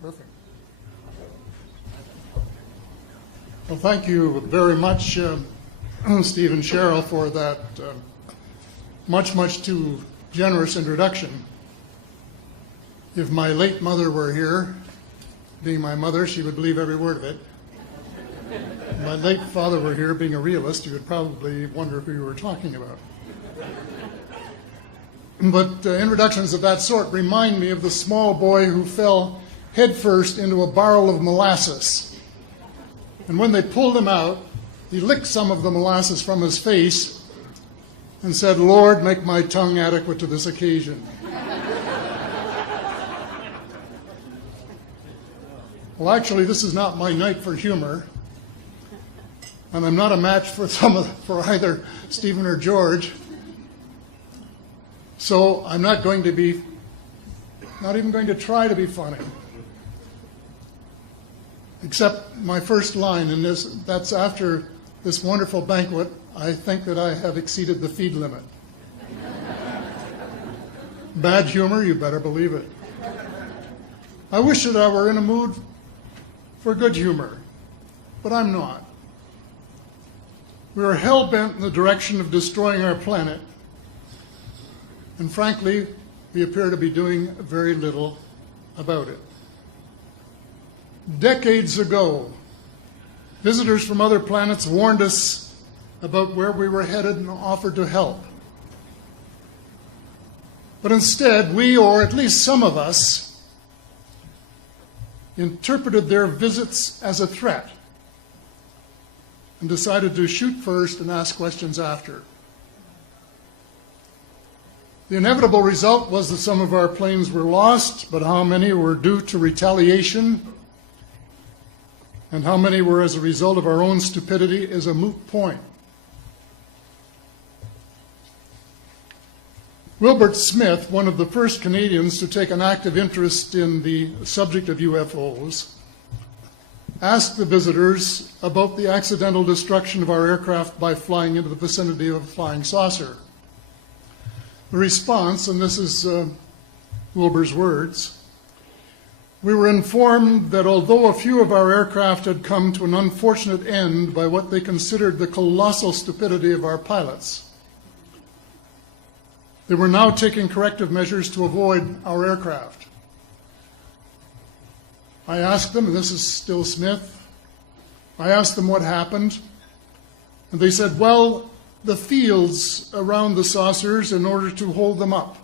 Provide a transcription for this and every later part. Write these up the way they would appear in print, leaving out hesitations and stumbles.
Perfect. Well, thank you very much, Steve and Cheryl, for that much too generous introduction. If my late mother were here, being my mother, she would believe every word of it. If my late father were here, being a realist, he would probably wonder who you were talking about. But introductions of that sort remind me of the small boy who fell headfirst into a barrel of molasses. And when they pulled him out, he licked some of the molasses from his face and said, "Lord, make my tongue adequate to this occasion." Well, actually, this is not my night for humor, and I'm not a match for either Stephen or George. So I'm not even going to try to be funny. Except my first line, and that's after this wonderful banquet, I think that I have exceeded the feed limit. Bad humor, you better believe it. I wish that I were in a mood for good humor, but I'm not. We are hell-bent in the direction of destroying our planet, and frankly, we appear to be doing very little about it. Decades ago, visitors from other planets warned us about where we were headed and offered to help. But instead, we, or at least some of us, interpreted their visits as a threat and decided to shoot first and ask questions after. The inevitable result was that some of our planes were lost, but how many were due to retaliation and how many were as a result of our own stupidity is a moot point. Wilbert Smith, one of the first Canadians to take an active interest in the subject of UFOs, asked the visitors about the accidental destruction of our aircraft by flying into the vicinity of a flying saucer. The response, and this is Wilbur's words, "We were informed that although a few of our aircraft had come to an unfortunate end by what they considered the colossal stupidity of our pilots, they were now taking corrective measures to avoid our aircraft." I asked them, and this is still Smith, I asked them what happened, and they said, well, the fields around the saucers in order to hold them up,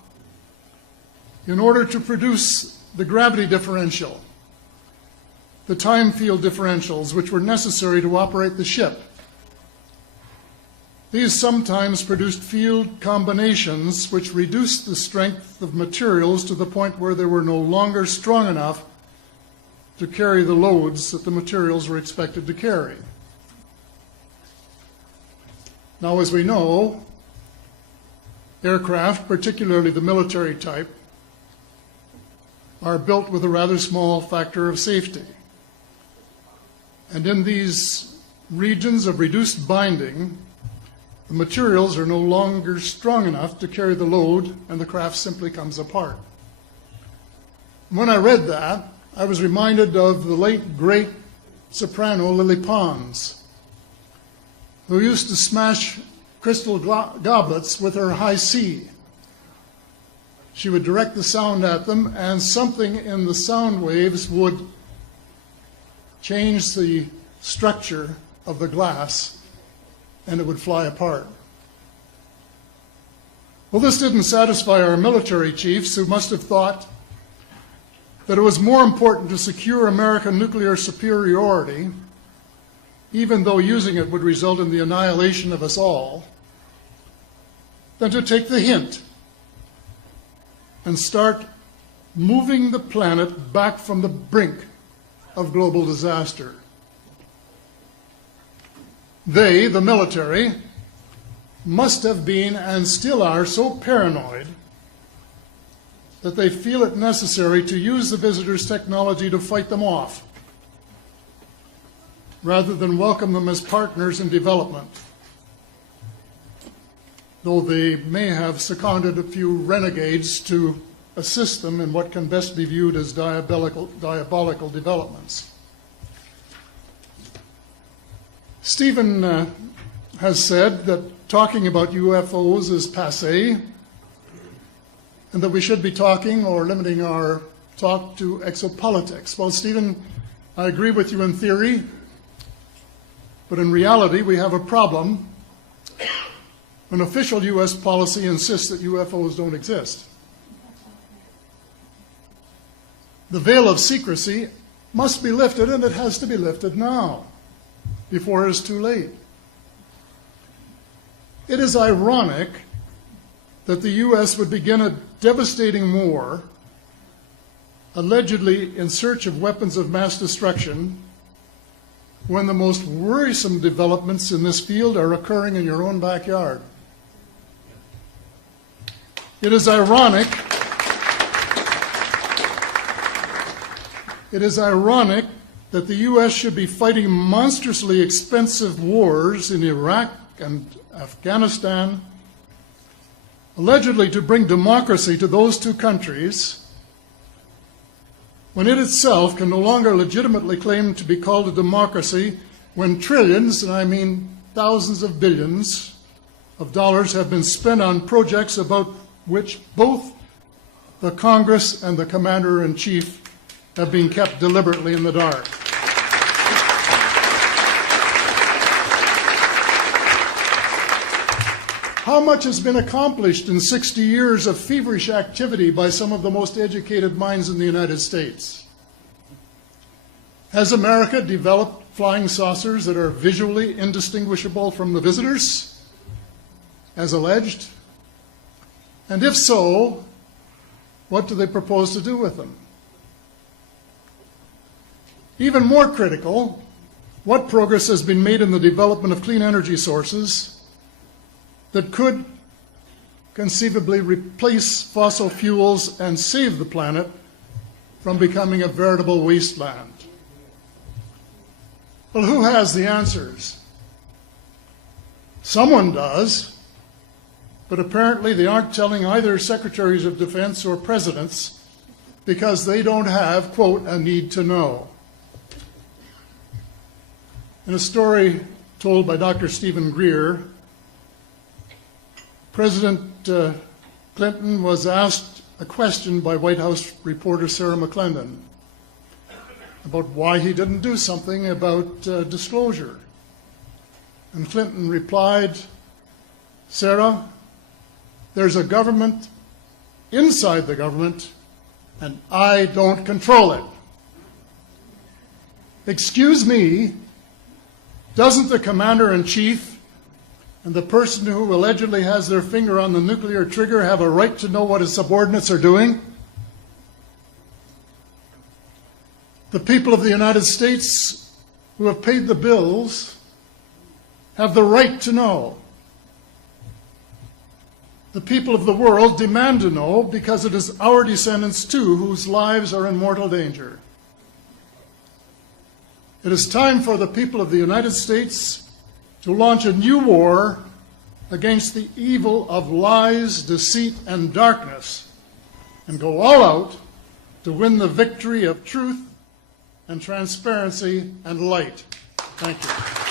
in order to produce the gravity differential, the time field differentials which were necessary to operate the ship. These sometimes produced field combinations which reduced the strength of materials to the point where they were no longer strong enough to carry the loads that the materials were expected to carry. Now, as we know, aircraft, particularly the military type, are built with a rather small factor of safety. And in these regions of reduced binding, the materials are no longer strong enough to carry the load, and the craft simply comes apart. When I read that, I was reminded of the late, great soprano Lily Pons, who used to smash crystal goblets with her high C. She would direct the sound at them, and something in the sound waves would change the structure of the glass, and it would fly apart. Well, this didn't satisfy our military chiefs, who must have thought that it was more important to secure American nuclear superiority, even though using it would result in the annihilation of us all, than to take the hint and start moving the planet back from the brink of global disaster. They, the military, must have been and still are so paranoid that they feel it necessary to use the visitors' technology to fight them off, rather than welcome them as partners in development, though they may have seconded a few renegades to assist them in what can best be viewed as diabolical developments. Stephen has said that talking about UFOs is passé, and that we should be talking or limiting our talk to exopolitics. Well, Stephen, I agree with you in theory, but in reality we have a problem when official U.S. policy insists that UFOs don't exist. The veil of secrecy must be lifted, and it has to be lifted now, before it is too late. It is ironic that the U.S. would begin a devastating war, allegedly in search of weapons of mass destruction, when the most worrisome developments in this field are occurring in your own backyard. It is ironic that the U.S. should be fighting monstrously expensive wars in Iraq and Afghanistan, allegedly to bring democracy to those two countries, when it itself can no longer legitimately claim to be called a democracy, when trillions, and I mean thousands of billions of dollars, have been spent on projects about which both the Congress and the Commander-in-Chief have been kept deliberately in the dark. How much has been accomplished in 60 years of feverish activity by some of the most educated minds in the United States? Has America developed flying saucers that are visually indistinguishable from the visitors, as alleged? And if so, what do they propose to do with them? Even more critical, what progress has been made in the development of clean energy sources that could conceivably replace fossil fuels and save the planet from becoming a veritable wasteland? Well, who has the answers? Someone does, but apparently they aren't telling either secretaries of defense or presidents because they don't have, quote, a need to know. In a story told by Dr. Stephen Greer, President Clinton was asked a question by White House reporter Sarah McClendon about why he didn't do something about disclosure. And Clinton replied, "Sarah, there's a government inside the government, and I don't control it." Excuse me, doesn't the Commander-in-Chief and the person who allegedly has their finger on the nuclear trigger have a right to know what his subordinates are doing? The people of the United States who have paid the bills have the right to know. The people of the world demand to know because it is our descendants too whose lives are in mortal danger. It is time for the people of the United States to launch a new war against the evil of lies, deceit, and darkness, and go all out to win the victory of truth and transparency and light. Thank you.